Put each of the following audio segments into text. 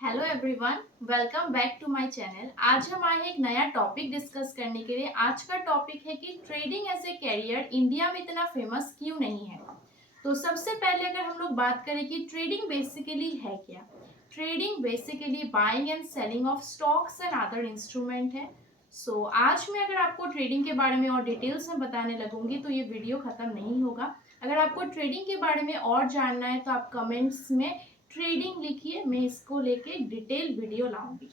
Hello everyone, welcome back to my channel. आज हम आए हैं एक नया टॉपिक डिस्कस करने के लिए। आज का टॉपिक है कि trading as a career India में इतना फेमस क्यों नहीं है। तो सबसे पहले अगर हम लोग बात करें कि ट्रेडिंग बेसिकली है क्या। Trading basically buying and selling of stocks and other instrument है। आज मैं अगर आपको ट्रेडिंग के बारे में और डिटेल्स में बताने लगूंगी तो ये वीडियो खत्म नहीं होगा। अगर आपको ट्रेडिंग के बारे में और जानना है तो आप कमेंट्स में ट्रेडिंग लिखिए, मैं इसको लेके एक डिटेल वीडियो लाऊंगी।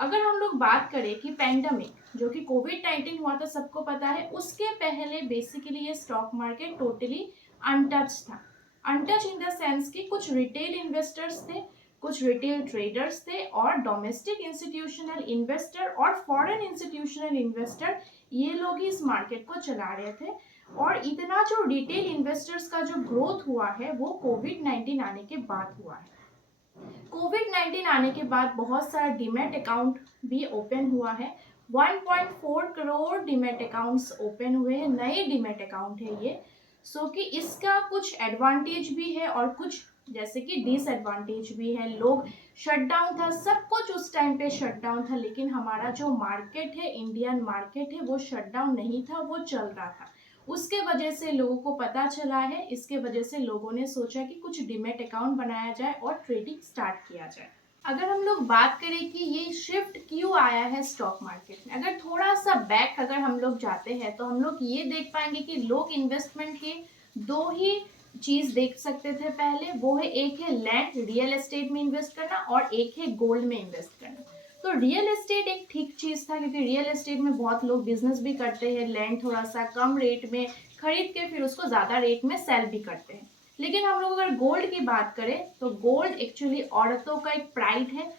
अगर हम लोग बात करें कि पेंडेमिक जो कि कोविड-19 हुआ था, सबको पता है, उसके पहले बेसिकली ये स्टॉक मार्केट टोटली अनटच था। अनटच इन द सेंस कि कुछ रिटेल इन्वेस्टर्स थे, कुछ रिटेल ट्रेडर्स थे और डोमेस्टिक इंस्टीट्यूशनल इन्वेस्टर और फॉरेन इंस्टीट्यूशनल इन्वेस्टर, ये लोग ही इस मार्केट को चला रहे थे। और इतना जो रिटेल इन्वेस्टर्स का जो ग्रोथ हुआ है वो कोविड-19 आने के बाद हुआ है। कोविड-19 आने के बाद बहुत सारा डीमैट अकाउंट भी ओपन हुआ है। 1.4 करोड़ डीमैट अकाउंट्स ओपन हुए हैं, नए डीमैट अकाउंट है ये। कि इसका कुछ एडवांटेज भी है और कुछ जैसे कि डिसएडवांटेज भी है। लोग शटडाउन था, सब कुछ उस टाइम पे शटडाउन था, लेकिन हमारा जो मार्केट है, इंडियन मार्केट है, वो शटडाउन नहीं था, वो चल रहा था। उसके वजह से लोगों को पता चला है, इसके वजह से लोगों ने सोचा कि कुछ डीमैट अकाउंट बनाया जाए और ट्रेडिंग स्टार्ट किया जाए। अगर हम लोग बात करें कि ये शिफ्ट क्यों आया है स्टॉक मार्केट में, अगर थोड़ा सा बैक अगर हम लोग जाते हैं तो हम लोग ये देख पाएंगे कि लोग इन्वेस्टमेंट के दो ही चीज देख सकते थे पहले। वो है, एक है लैंड, रियल एस्टेट में इन्वेस्ट करना, और एक है गोल्ड में इन्वेस्ट करना। तो रियल एस्टेट एक ठीक चीज था क्योंकि रियल एस्टेट में बहुत लोग बिजनेस भी करते हैं, लैंड थोड़ा सा कम रेट में खरीद के फिर उसको ज्यादा रेट में सेल भी करते हैं। लेकिन हम लोग अगर गोल्ड की बात करें तो गोल्ड एक्चुअली औरतों का एक प्राइड है।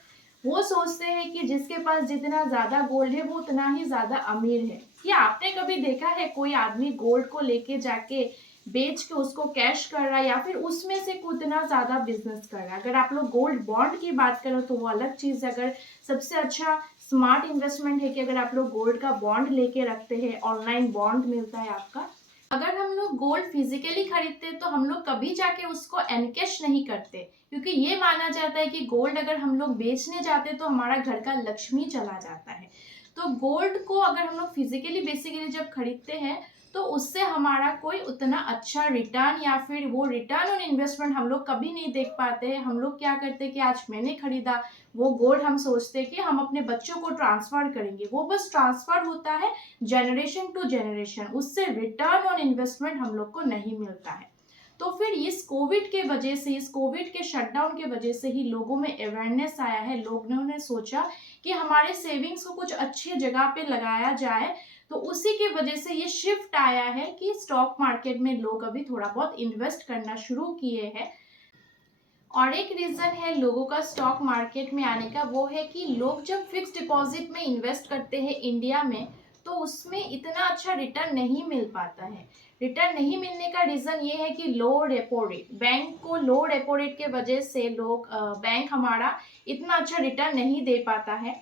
वो सोचते हैं कि जिसके पास जितना ज्यादा गोल्ड है वो उतना ही ज्यादा अमीर है। क्या आपने कभी देखा है कोई आदमी गोल्ड को लेके जाके बेच के उसको कैश कर रहा है या फिर उसमें से उतना ज्यादा बिजनेस कर रहा है? अगर आप लोग गोल्ड बॉन्ड की बात करो तो वो अलग चीज है। अगर सबसे अच्छा स्मार्ट इन्वेस्टमेंट है कि अगर आप लोग गोल्ड का बॉन्ड लेके रखते हैं, ऑनलाइन बॉन्ड मिलता है आपका। अगर हम लोग गोल्ड फिजिकली खरीदते तो हम लोग कभी जाके उसको एनकेश नहीं करते, क्योंकि ये माना जाता है कि गोल्ड अगर हम लोग बेचने जाते तो हमारा घर का लक्ष्मी चला जाता है। तो गोल्ड को अगर हम लोग फिजिकली बेसिकली जब खरीदते हैं तो उससे हमारा कोई उतना अच्छा रिटर्न या फिर वो रिटर्न ऑन इन्वेस्टमेंट हम लोग कभी नहीं देख पाते हैं। हम लोग क्या करते हैं कि आज मैंने खरीदा वो गोल्ड, हम सोचते हैं कि हम अपने बच्चों को ट्रांसफर करेंगे, वो बस ट्रांसफर होता है जनरेशन टू जनरेशन, उससे रिटर्न ऑन इन्वेस्टमेंट हम लोग को नहीं मिलता है। तो फिर इस कोविड के वजह से, इस कोविड के शटडाउन के वजह से ही लोगों में अवेयरनेस आया है। लोगों ने सोचा कि हमारे सेविंग्स को कुछ अच्छी जगह पे लगाया जाए, तो उसी की वजह से ये शिफ्ट आया है कि स्टॉक मार्केट में लोग अभी थोड़ा बहुत इन्वेस्ट करना शुरू किए हैं। और एक रीजन है लोगों का स्टॉक मार्केट में आने का, वो है कि लोग जब फिक्स डिपॉजिट में इन्वेस्ट करते हैं इंडिया में तो उसमें इतना अच्छा रिटर्न नहीं मिल पाता है। रिटर्न नहीं मिलने का रीजन ये है कि लो रेपो रेट, बैंक को लो रेपो रेट के वजह से लोग बैंक हमारा इतना अच्छा रिटर्न नहीं दे पाता है।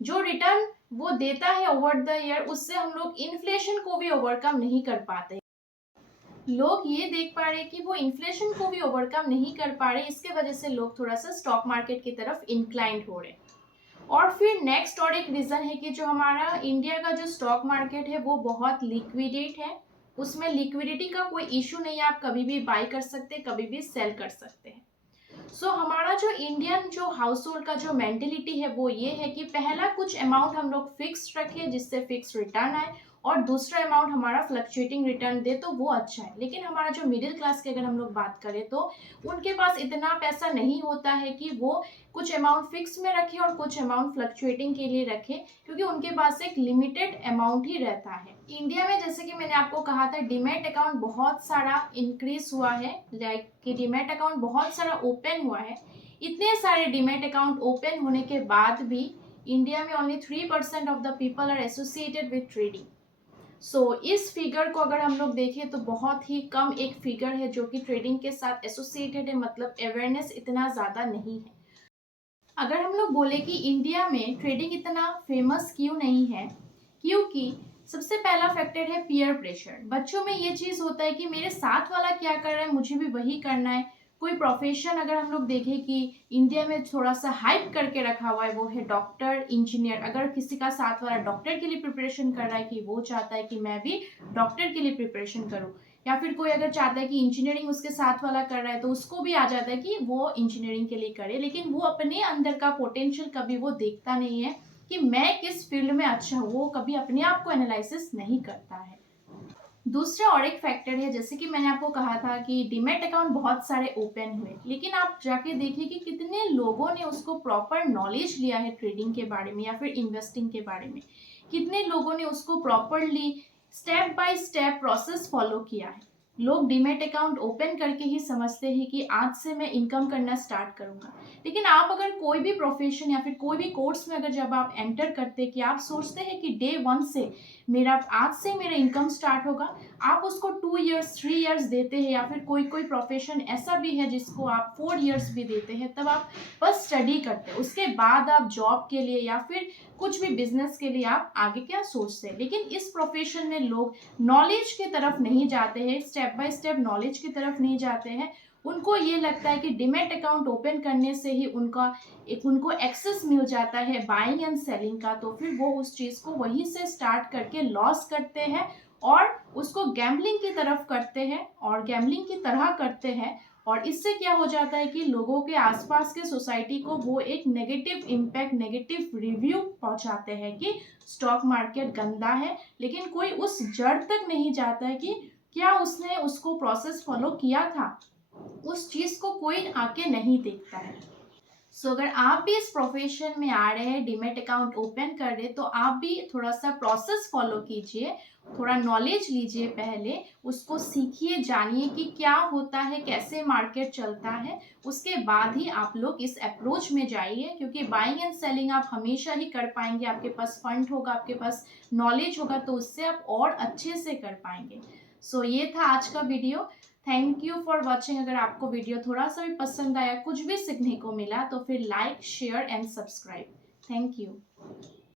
जो रिटर्न वो देता है ओवर द ईयर, उससे हम लोग इन्फ्लेशन को भी ओवरकम नहीं कर पाते। लोग ये देख पा रहे हैं कि वो इन्फ्लेशन को भी ओवरकम नहीं कर पा रहे, इसके वजह से लोग थोड़ा सा स्टॉक मार्केट की तरफ इंक्लाइंड हो रहे हैं। और फिर नेक्स्ट और एक रीजन है कि जो हमारा इंडिया का जो स्टॉक मार्केट है वो बहुत लिक्विडेट है। उसमें लिक्विडिटी का कोई इशू नहीं है, आप कभी भी बाय कर सकते हैं, कभी भी सेल कर सकते हैं। हमारा जो इंडियन जो हाउस होल्ड का जो मेंटेलिटी है वो ये है कि पहला कुछ अमाउंट हम लोग फिक्स रखें जिससे फिक्स रिटर्न आए, और दूसरा अमाउंट हमारा फ्लक्चुएटिंग रिटर्न दे तो वो अच्छा है। लेकिन हमारा जो मिडिल क्लास की अगर हम लोग बात करें तो उनके पास इतना पैसा नहीं होता है कि वो कुछ अमाउंट फिक्स में रखे और कुछ अमाउंट फ्लक्चुएटिंग के लिए रखे, क्योंकि उनके पास एक लिमिटेड अमाउंट ही रहता है। इंडिया में जैसे कि मैंने आपको कहा था डीमैट अकाउंट बहुत सारा इंक्रीज हुआ है, लाइक कि डीमैट अकाउंट बहुत सारा ओपन हुआ है। इतने सारे डीमैट अकाउंट ओपन होने के बाद भी इंडिया में only 3% of the people are associated with trading. इस फिगर को अगर हम लोग देखें तो बहुत ही कम एक फिगर है जो कि ट्रेडिंग के साथ एसोसिएटेड है, मतलब अवेयरनेस इतना ज़्यादा नहीं है। अगर हम लोग बोले कि इंडिया में ट्रेडिंग इतना फेमस क्यों नहीं है, क्योंकि सबसे पहला फैक्टर है पीयर प्रेशर। बच्चों में ये चीज़ होता है कि मेरे साथ वाला क्या कर रहा है मुझे भी वही करना है, कोई प्रोफेशन अगर हम लोग देखें कि इंडिया में थोड़ा सा हाइप करके रखा हुआ है, वो है डॉक्टर, इंजीनियर। अगर किसी का साथ वाला डॉक्टर के लिए प्रिपरेशन कर रहा है कि वो चाहता है कि मैं भी डॉक्टर के लिए प्रिपरेशन करूँ, या फिर कोई अगर चाहता है कि इंजीनियरिंग उसके साथ वाला कर रहा है तो उसको भी आ जाता है कि वो इंजीनियरिंग के लिए करे, लेकिन वो अपने अंदर का पोटेंशियल कभी वो देखता नहीं है कि मैं किस फील्ड में अच्छा हूँ, वो कभी अपने आप को एनालिसिस नहीं करता है। दूसरा और एक फैक्टर है, जैसे कि मैंने आपको कहा था कि डीमैट अकाउंट बहुत सारे ओपन हुए, लेकिन आप जाके देखिए कि कितने लोगों ने उसको प्रॉपर नॉलेज लिया है ट्रेडिंग के बारे में या फिर इन्वेस्टिंग के बारे में। कितने लोगों ने उसको properly step by step process follow किया है। लोग डीमैट अकाउंट ओपन करके ही समझते हैं कि आज से मैं इनकम करना स्टार्ट करूंगा, लेकिन आप अगर कोई भी प्रोफेशन या फिर कोई भी कोर्स में अगर जब आप एंटर करते हैं कि आप सोचते हैं कि डे वन से मेरा आज से मेरा इनकम स्टार्ट होगा, आप उसको 2 इयर्स 3 इयर्स देते हैं, या फिर कोई कोई प्रोफेशन ऐसा भी है जिसको आप 4 इयर्स भी देते हैं, तब आप बस स्टडी करते हैं, उसके बाद आप जॉब के लिए या फिर कुछ भी बिजनेस के लिए आप आगे क्या सोचते हैं। लेकिन इस प्रोफेशन में लोग नॉलेज की तरफ नहीं जाते हैं, स्टेप बाय स्टेप नॉलेज की तरफ नहीं जाते हैं। उनको ये लगता है कि डीमैट अकाउंट ओपन करने से ही उनको एक्सेस मिल जाता है बाइंग एंड सेलिंग का, तो फिर वो उस चीज को वहीं से स्टार्ट करके लॉस करते हैं और उसको गैम्बलिंग की तरफ करते हैं और गैम्बलिंग की तरह करते हैं। और इससे क्या हो जाता है कि लोगों के आसपास के सोसाइटी को वो एक नेगेटिव इम्पैक्ट, नेगेटिव रिव्यू पहुंचाते हैं कि स्टॉक मार्केट गंदा है, लेकिन कोई उस जड़ तक नहीं जाता है कि क्या उसने उसको प्रोसेस फॉलो किया था, उस चीज को कोई आके नहीं देखता है। अगर आप भी इस प्रोफेशन में आ रहे हैं, डीमैट अकाउंट ओपन कर रहे हैं, तो आप भी थोड़ा सा प्रोसेस फॉलो कीजिए, थोड़ा नॉलेज लीजिए, पहले उसको सीखिए, जानिए कि क्या होता है, कैसे मार्केट चलता है, उसके बाद ही आप लोग इस अप्रोच में जाइए, क्योंकि बाइंग एंड सेलिंग आप हमेशा ही कर पाएंगे, आपके पास फंड होगा, आपके पास नॉलेज होगा, तो उससे आप और अच्छे से कर पाएंगे। ये था आज का video. Thank you for watching. अगर आपको वीडियो थोड़ा सा भी पसंद आया, कुछ भी सीखने को मिला, तो फिर like share and subscribe. Thank you.